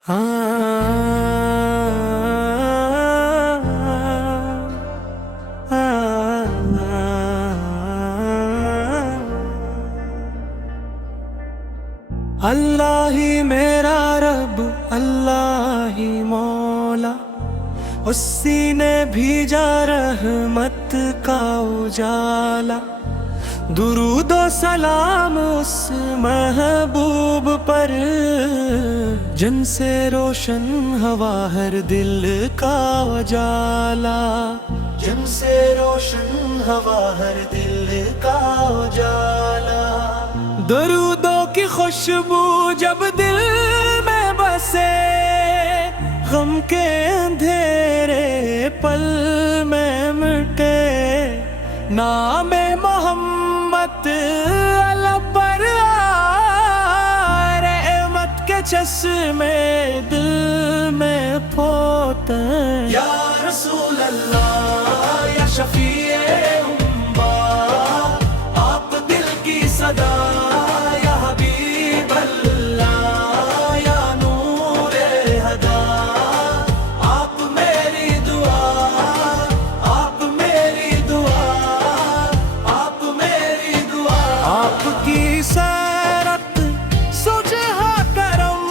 اللہ ہی میرا رب، اللہ ہی مولا، اسی نے بھیجا رحمت کا اجالا۔ درود و سلام اس محبوب پر، جن سے روشن ہوا ہر دل کا اجالا، جن سے روشن ہوا ہر دل کا اجالا۔ درودوں کی خوشبو جب دل میں بسے، غم کے اندھیرے پل میں مٹے، نام محمد لب پر آئے، رحمت کے چشمے دل میں پھوتے۔ یا رسول اللہ یا شفیع امت، آپ دل کی صدا، یا حبیب اللہ یا نور ہدا، آپ میری دعا، آپ میری دعا، آپ میری دعا۔ آپ کی سیرت سجھا کرم،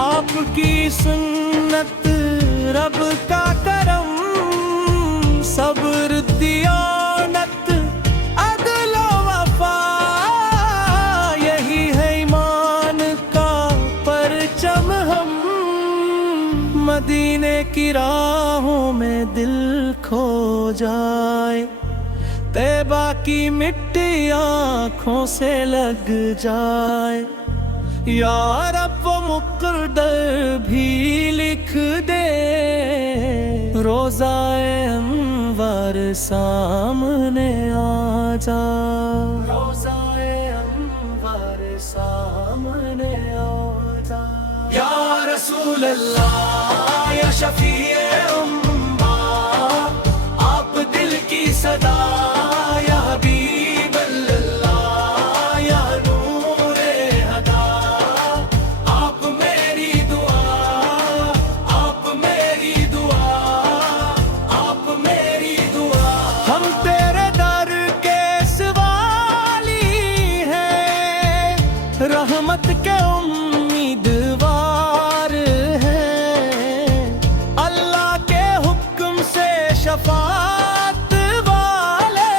آپ کی سنت رب کا کرم، صبر دیانت عدل و وفا، یہی ہے ایمان کا پرچم ہم۔ مدینے کی راہوں میں دل کھو جائے، طیبہ کی مٹی آنکھوں سے لگ جائے، یا رب وہ مقدر بھی لکھ دے، روضہ انوار سامنے آ جا، روضہ انوار سامنے آ جا۔ یا رسول اللہ یا شفیع امت، آپ دل کی صدا، یا حبیب اللہ یا نور ہدا، آپ میری دعا، آپ میری دعا، آپ میری دعا۔ ہم تیرے در کے سوالی ہیں، رحمت کے امیدوار ہیں، اللہ کے حکم سے شفاعت والے،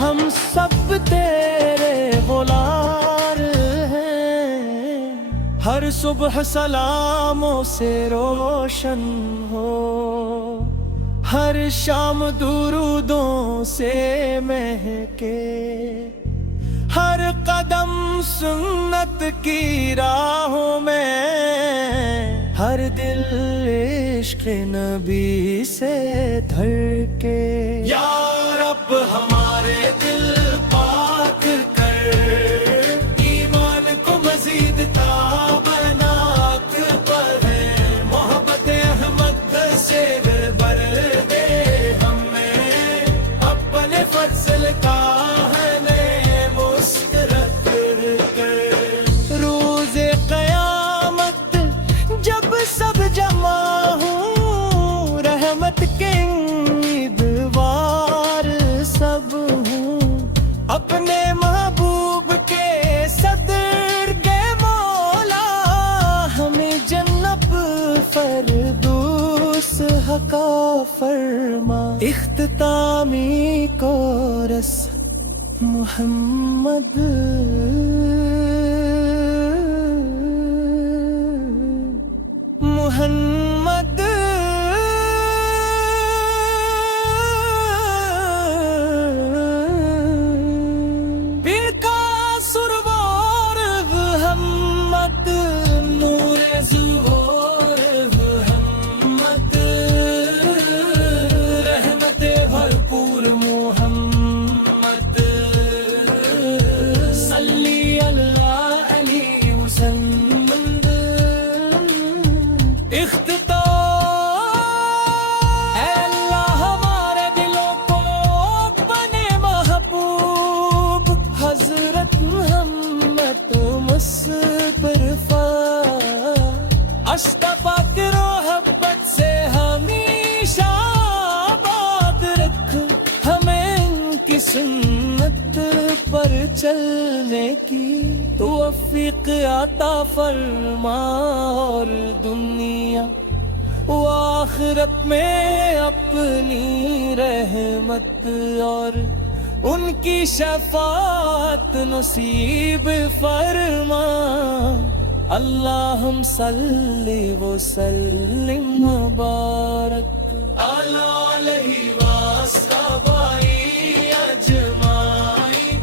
ہم سب تیرے غلام ہیں۔ ہر صبح سلاموں سے روشن ہو، ہر شام درودوں سے مہکے، ہر قدم سنت کی راہوں میں، ہر دل عشق نبی سے دھڑکے۔ یا رب ہمارے دل پاک کر، ایمان کو مزید تابناک پر ہے، محبت احمد سے بر دے ہمیں، اپنے فضل کا ہے نعم مسکرت کر۔ روز قیامت جب سب جمع ہوں، رحمت کے امیدوار سب ہوں، اپنے محبوب کے صدر کے مولا، ہمیں جنت فردوس حقا فرما۔ اختتامی کورس محمد محمد پیر کا سرور محمد، نور ظہور محمد، رحمت بھرپور محمد، صلی اللہ علیہ وسلم۔ اے اللہ ہمارے دلوں کو اپنے محبوب حضرت محمد مصطفیٰ اشتبا کی محبت سے ہمیشہ آباد رکھ ہمیں ان کی سنت پر چلنے کی توفیق عطا فرما اور دنیا و آخرت میں اپنی رحمت اور ان کی شفاعت نصیب فرما اللہم صلی وسلم مبارک علیہ وصحبہ اجمعین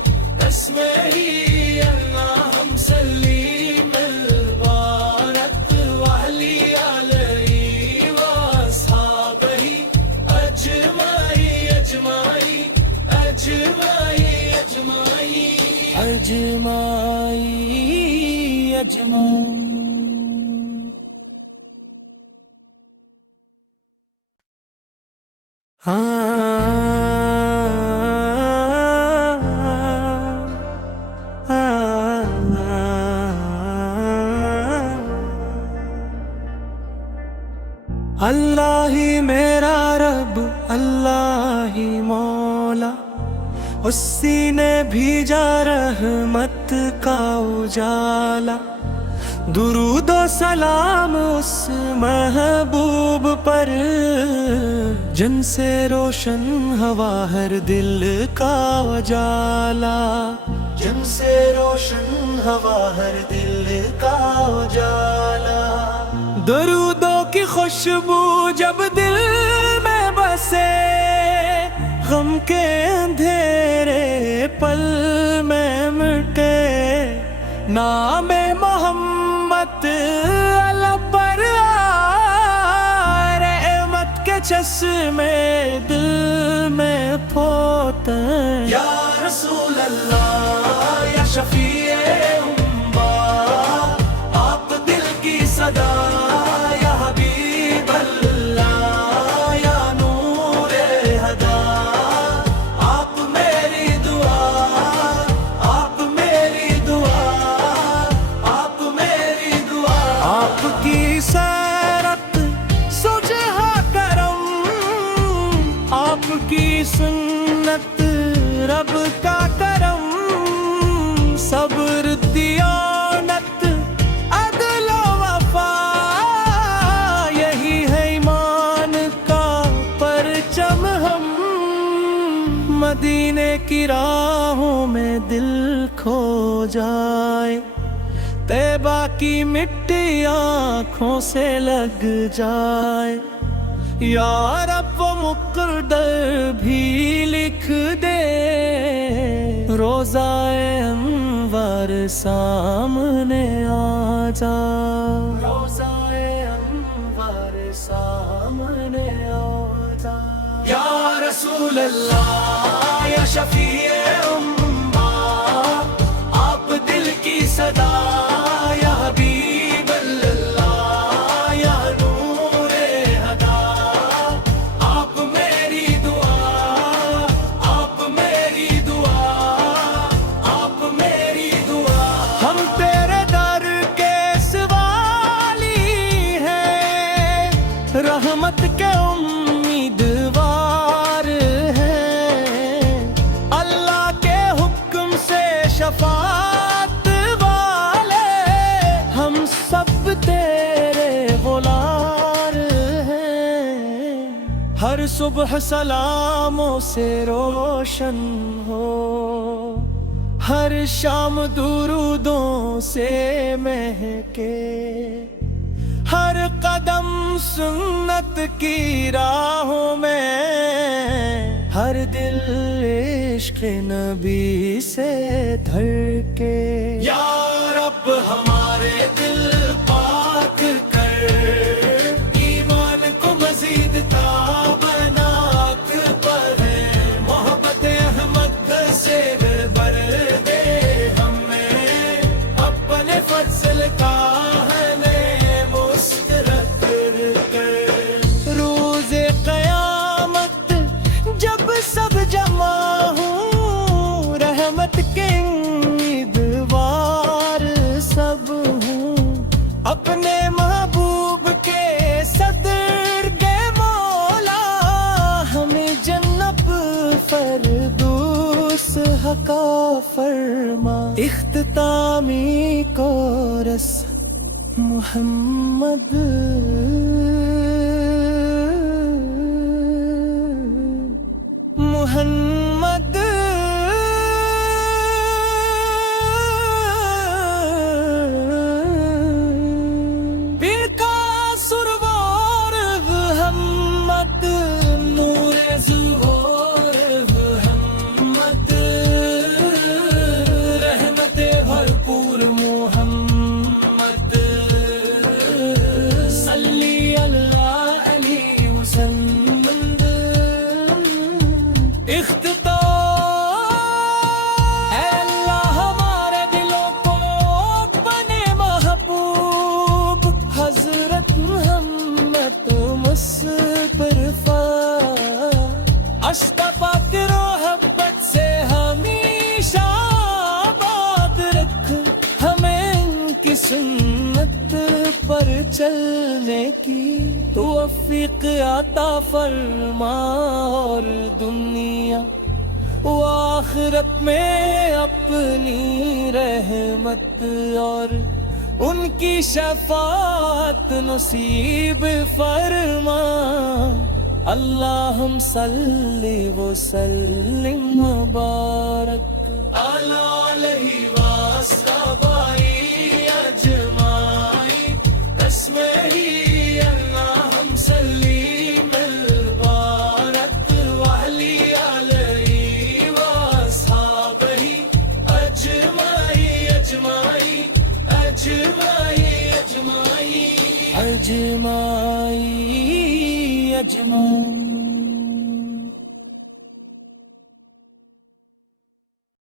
اسمہی اللہم صلی مبارک وعلی علیہ وصحبہ اجمعین اجمعین اجمعین اجمعین اجمعین اجمعین اللہ ہی میرا رب اللہ ہی مولا اسی نے بھیجا رحمت کا اجالا درود و سلام اس محبوب پر جن سے روشن ہوا ہر دل کا اجالا جن سے روشن ہوا ہر دل کا اجالا درودوں کی خوشبو جب دل میں بسے غم کے اندھیرے پل میں مٹے نام محمد علم پر رحمت کے چشمے دل میں پھوتے یا رسول اللہ یا شفیع امہ آپ دل کی صدا یا حبیب اللہ یا نور ہدا آپ میری دعا آپ میری دعا آپ میری دعا آپ کی سیرت سجھا کرم آپ کی سنت رب کا کرم صبر دیانت عدل و وفا یہی ہے ایمان کا پرچم ہم مدینے کی راہوں میں دل کھو جائے طیبہ کی مٹی آنکھوں سے لگ جائے یا رب وہ مقدر بھی لکھ دے روزہ انوار سامنے آ جا روزہ انوار سامنے آ جا یا رسول اللہ یا شفیع امہ آپ دل کی صدا یا حبیب اللہ یا نور ہدا آپ میری دعا آپ میری دعا آپ میری دعا ہم تیرے در کے سوالی ہیں رحمت کے امیدوار ہیں اللہ کے حکم سے شفاعت والے ہم سب تیرے غلام ہیں ہر صبح سلاموں سے روشن ہو ہر شام درودوں سے مہکے ہر قدم سنت کی راہوں میں ہر دل عشق نبی سے دھڑکے یا رب ہمارے دل پاک کر ایمان کو مزید تابناک پر ہے محبت احمد سے بر دے ہمیں اپنے فضل کا روز قیامت جب سب جمع ہوں رحمت کے امیدوار سب ہوں اختتامی کورس محمد محمد پیر کا سروار ہمت نور ظہور ہمت رحمت بھرپور محمد صلی اللہ علیہ وسلم اے اللہ ہمارے دلوں کو بنے محبوب حضرت محمد مصطفیٰ اشتفا کی محبت سے ہمیشہ آباد رکھ ہمیں ان کی سنت پر چلنے کی توفیق عطا فرما اور دنیا و آخرت میں اپنی رحمت اور ان کی شفاعت نصیب فرما اللہم صلی وسلم مبارک علیہ وصحبہ اجمعین اسمہی اللہم صلی مبارک وعلی علیہ وصحبہ اجمعین اجمعین اجمعین اجمعین اجمعین اجمعین